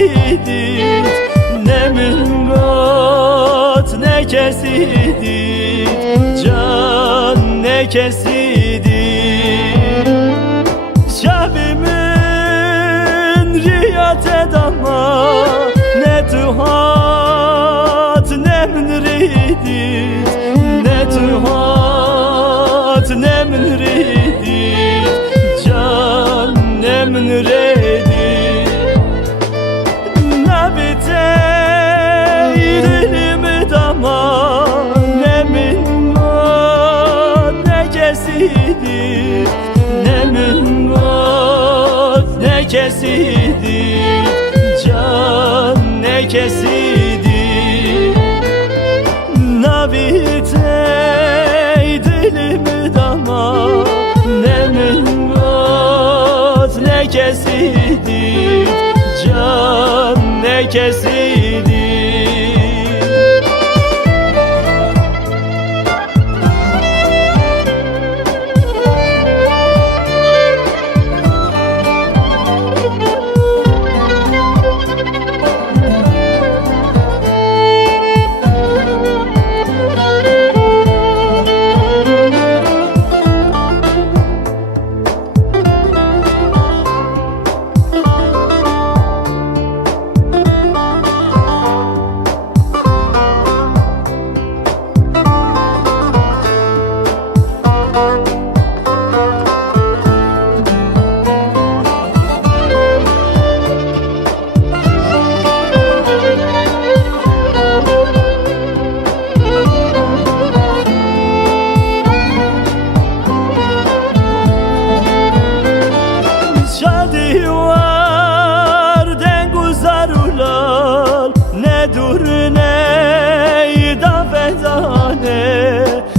kesidit, ne müngat ne kesidit, can ne kesidit. Şabimin riyat edama, ne tuhat ne münridit, ne tuhat ne münridit, can ne münridit. Nabite irilimi dama, ne minmat ne kesidit, ne minmat ne kesidit, can ne kesidit. Nabite dilimi dama, ne minmat ne kesidit, can ne kesidit.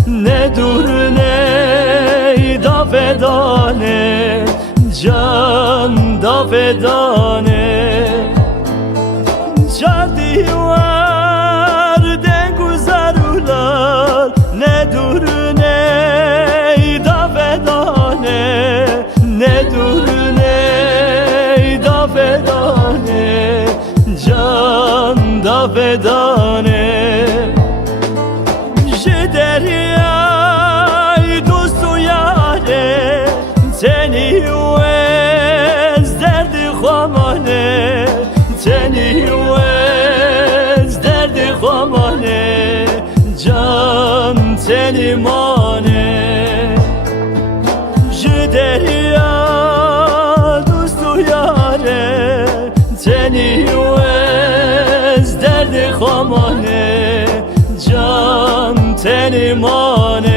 Ne dur ne da fedane, can da fedane. Şardi var den guzarular, ne dur ne da fedane, ne dur ne da fedane, can da fedane. Deryay dostu yare, seni vez derdi khamane, seni vez derdi khamane, can seni mane. Derya dostu yare, seni vez derdi khamane, can seni mane.